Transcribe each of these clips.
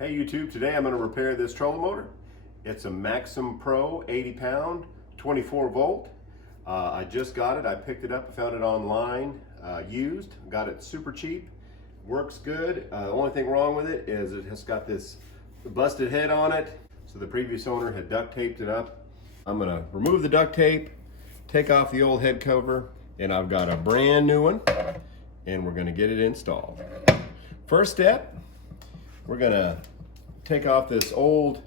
Hey YouTube, today I'm going to repair this trolling motor. It's a Maxim Pro 80 pound, 24 volt. I just got it. I picked it up, I found it online, used, got it super cheap. Works good. The only thing wrong with it is it has got this busted head on it. So the previous owner had duct taped it up. I'm going to remove the duct tape, take off the old head cover, and I've got a brand new one, and we're going to get it installed. First step, we're going to take off this old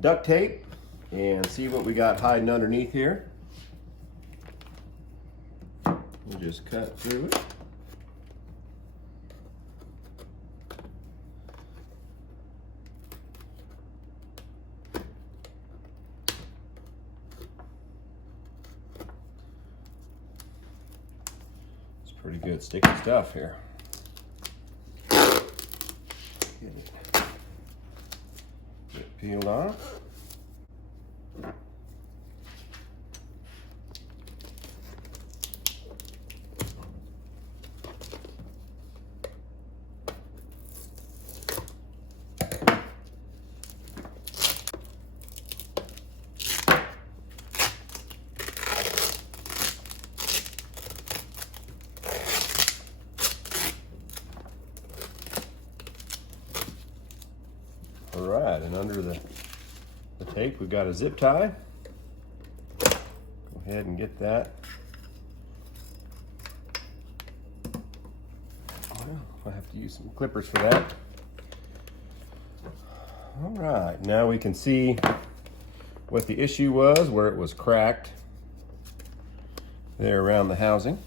duct tape and see what we got hiding underneath here. We'll just cut through it. It's pretty good sticky stuff here. Get it peeled off. All right, and under the tape, we've got a zip tie. Go ahead and get that. Well, I'll have to use some clippers for that. All right, now we can see what the issue was, where it was cracked there around the housing.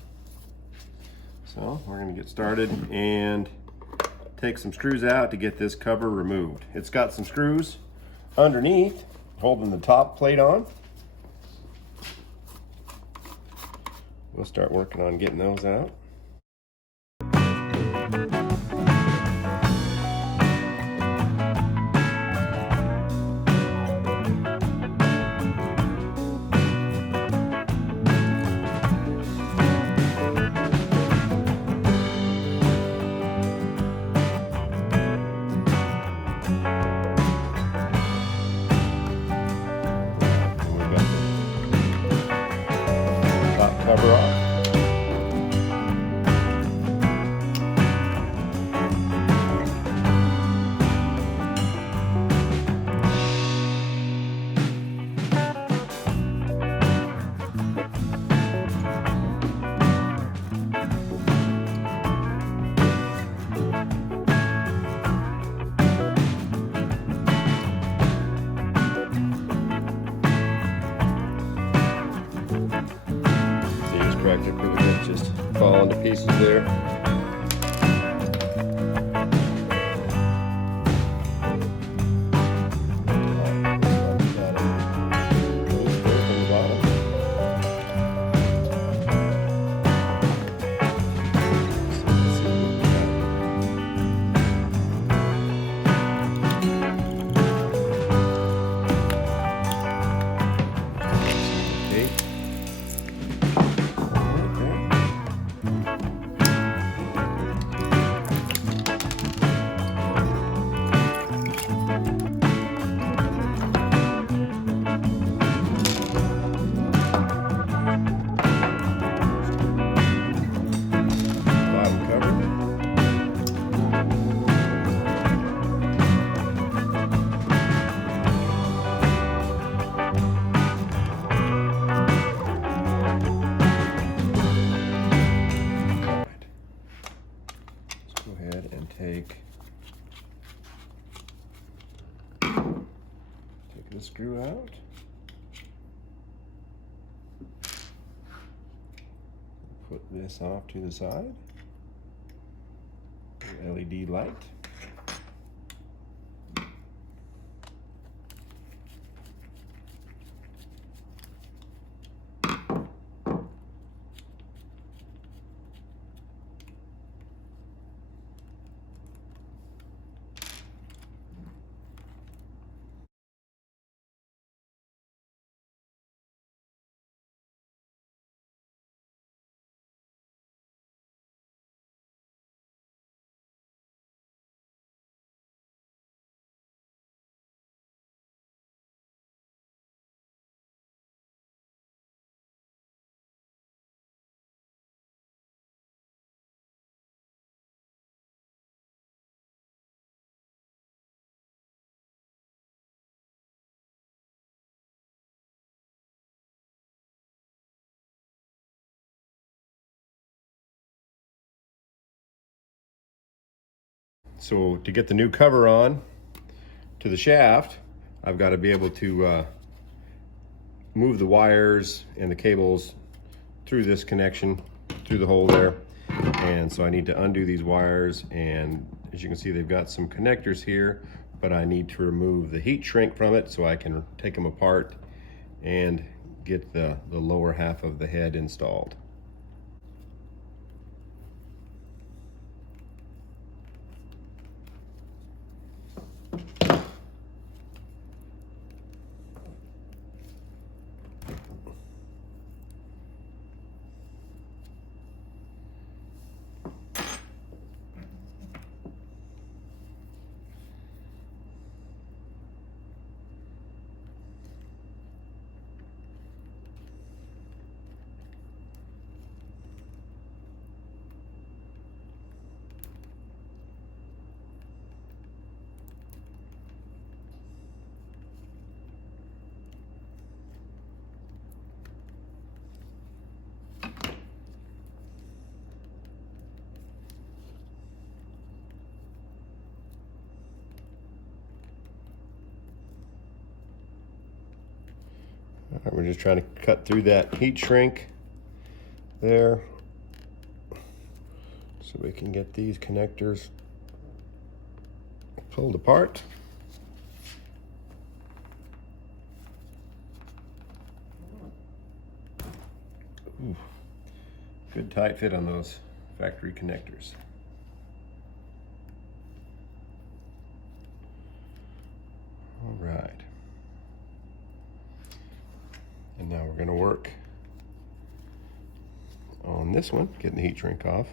So we're gonna get started and take some screws out to get this cover removed. It's got some screws underneath holding the top plate on. We'll start working on getting those out. Cover off. Cracked it pretty good, just falling to pieces there. And take the screw out. Put this off to the side. LED light. So to get the new cover on to the shaft, I've got to be able to move the wires and the cables through this connection, through the hole there. And so I need to undo these wires, and as you can see, they've got some connectors here, but I need to remove the heat shrink from it so I can take them apart and get the lower half of the head installed. All right, we're just trying to cut through that heat shrink there so we can get these connectors pulled apart. Ooh, good tight fit on those factory connectors. All right. And now we're going to work on this one, getting the heat shrink off.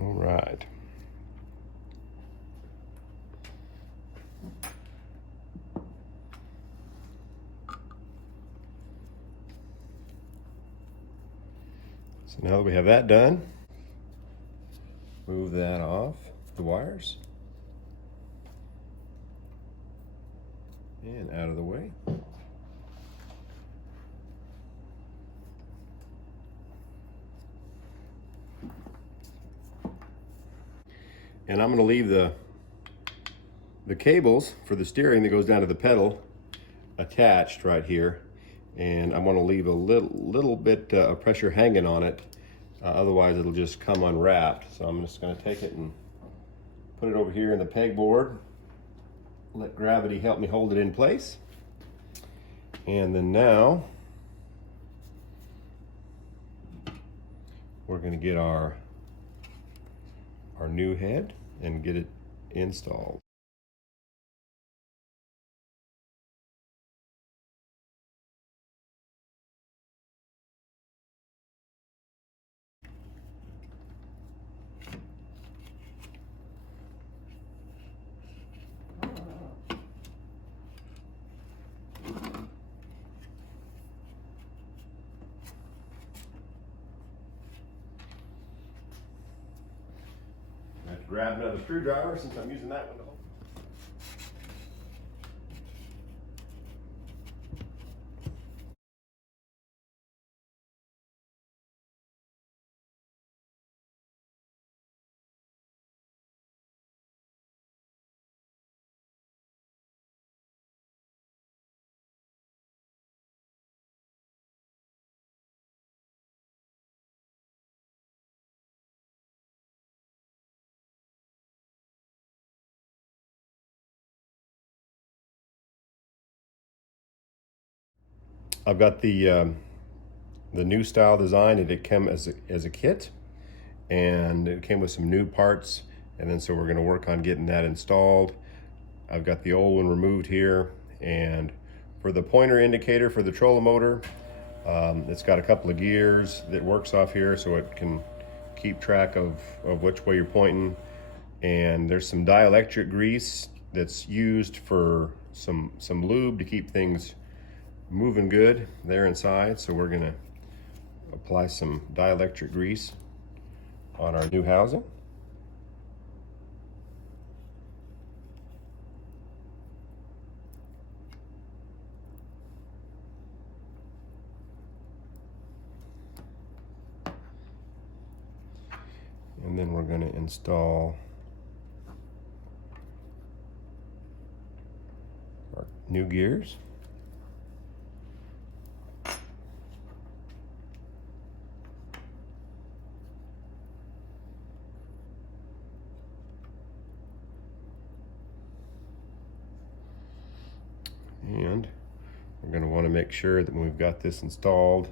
All right. So now that we have that done, move that off the wires and out of the way. And I'm going to leave the cables for the steering that goes down to the pedal attached right here, and I want to leave a little bit of pressure hanging on it, otherwise it'll just come unwrapped. So I'm just going to take it and put it over here in the pegboard, let gravity help me hold it in place, and then now we're going to get our new head and get it installed. I have to grab another screwdriver since I'm using that one to hold. I've got the new style design, and it came as a kit, and it came with some new parts, and then so we're going to work on getting that installed. I've got the old one removed here, and for the pointer indicator for the trolling motor, it's got a couple of gears that works off here so it can keep track of which way you're pointing. And there's some dielectric grease that's used for some lube to keep things moving good there inside. So we're gonna apply some dielectric grease on our new housing. And then we're gonna install our new gears. And we're going to want to make sure that when we've got this installed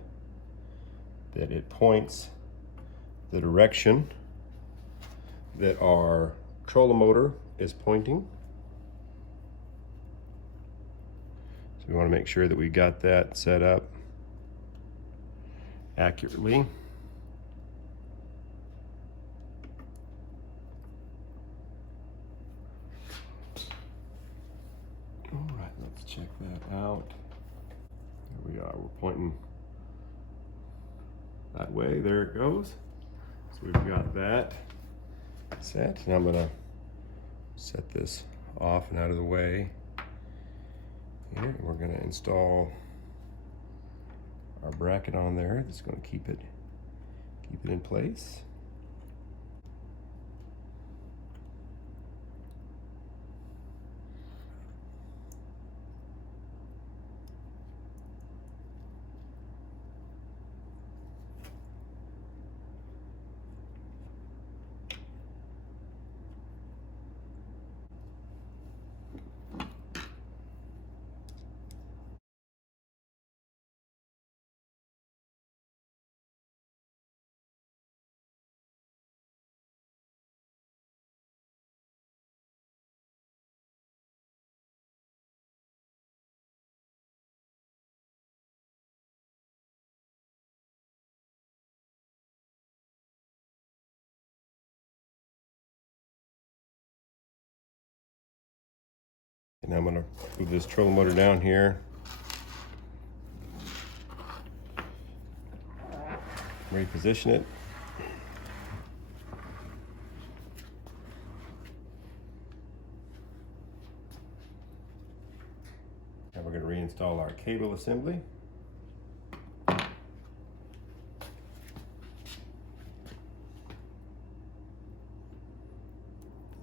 that it points the direction that our trolling motor is pointing. So we want to make sure that we got that set up accurately. All right, let's check that out. There we are, we're pointing that way, there it goes. So we've got that set, and I'm gonna set this off and out of the way here, and we're gonna install our bracket on there that's gonna keep it in place. And I'm gonna move this trolling motor down here. Reposition it. And we're gonna reinstall our cable assembly. And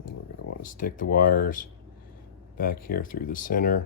we're gonna want to stick the wires back here through the center.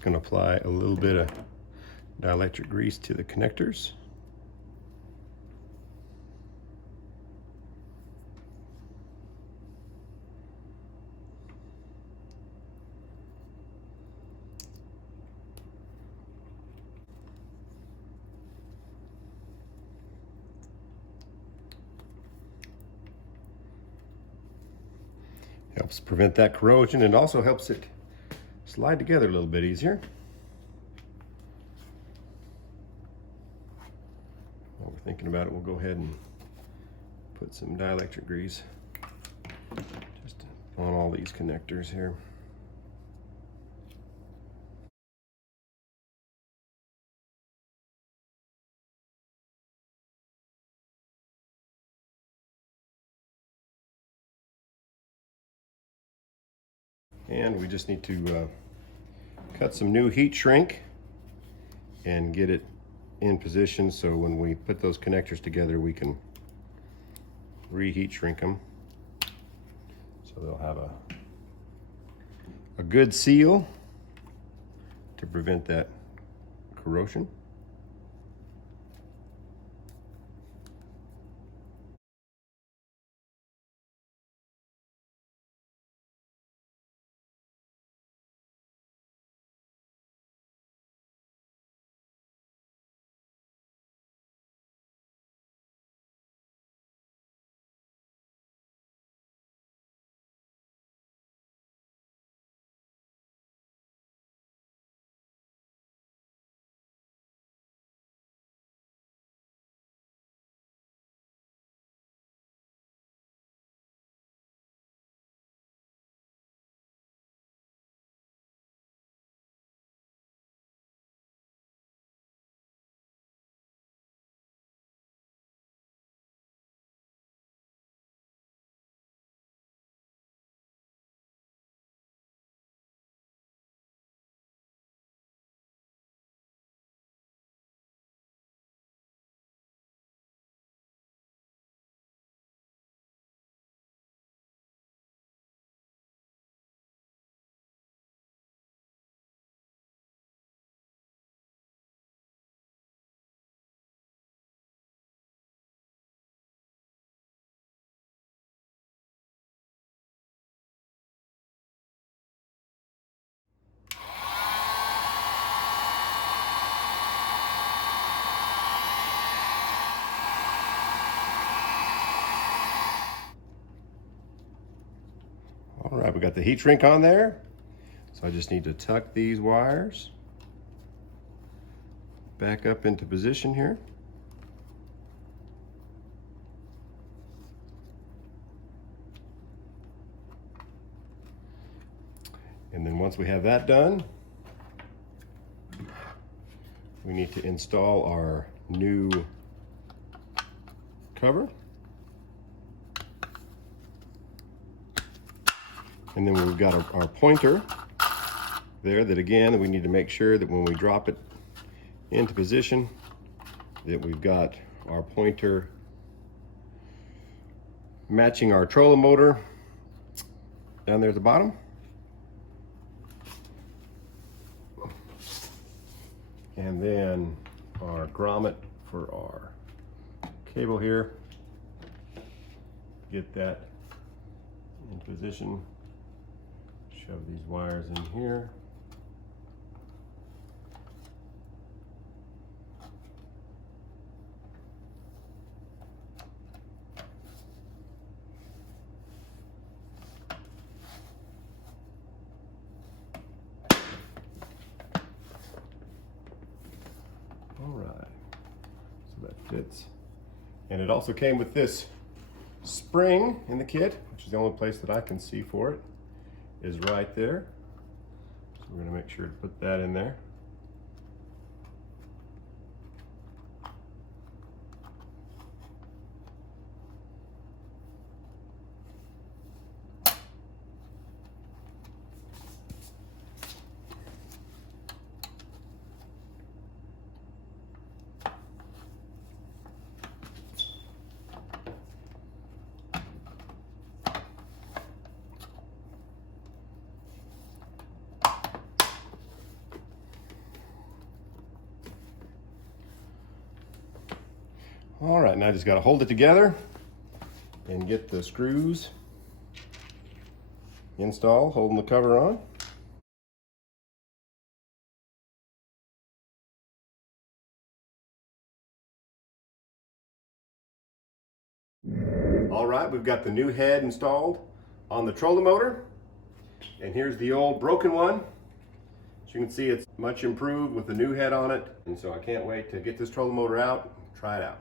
Just going to apply a little bit of dielectric grease to the connectors. Helps prevent that corrosion, and also helps it slide together a little bit easier. While we're thinking about it, we'll go ahead and put some dielectric grease just on all these connectors here. And we just need to cut some new heat shrink and get it in position so when we put those connectors together we can reheat shrink them so they'll have a good seal to prevent that corrosion. All right, we got the heat shrink on there. So I just need to tuck these wires back up into position here. And then once we have that done, we need to install our new cover. And then we've got our pointer there that, again, we need to make sure that when we drop it into position that we've got our pointer matching our trolling motor down there at the bottom. And then our grommet for our cable here. Get that in position. Shove these wires in here. All right, so that fits. And it also came with this spring in the kit, which is the only place that I can see for it, is right there. So we're going to make sure to put that in there. All right, now I just got to hold it together and get the screws installed, holding the cover on. All right, we've got the new head installed on the trolling motor. And here's the old broken one. As you can see, it's much improved with the new head on it. And so I can't wait to get this trolling motor out, try it out.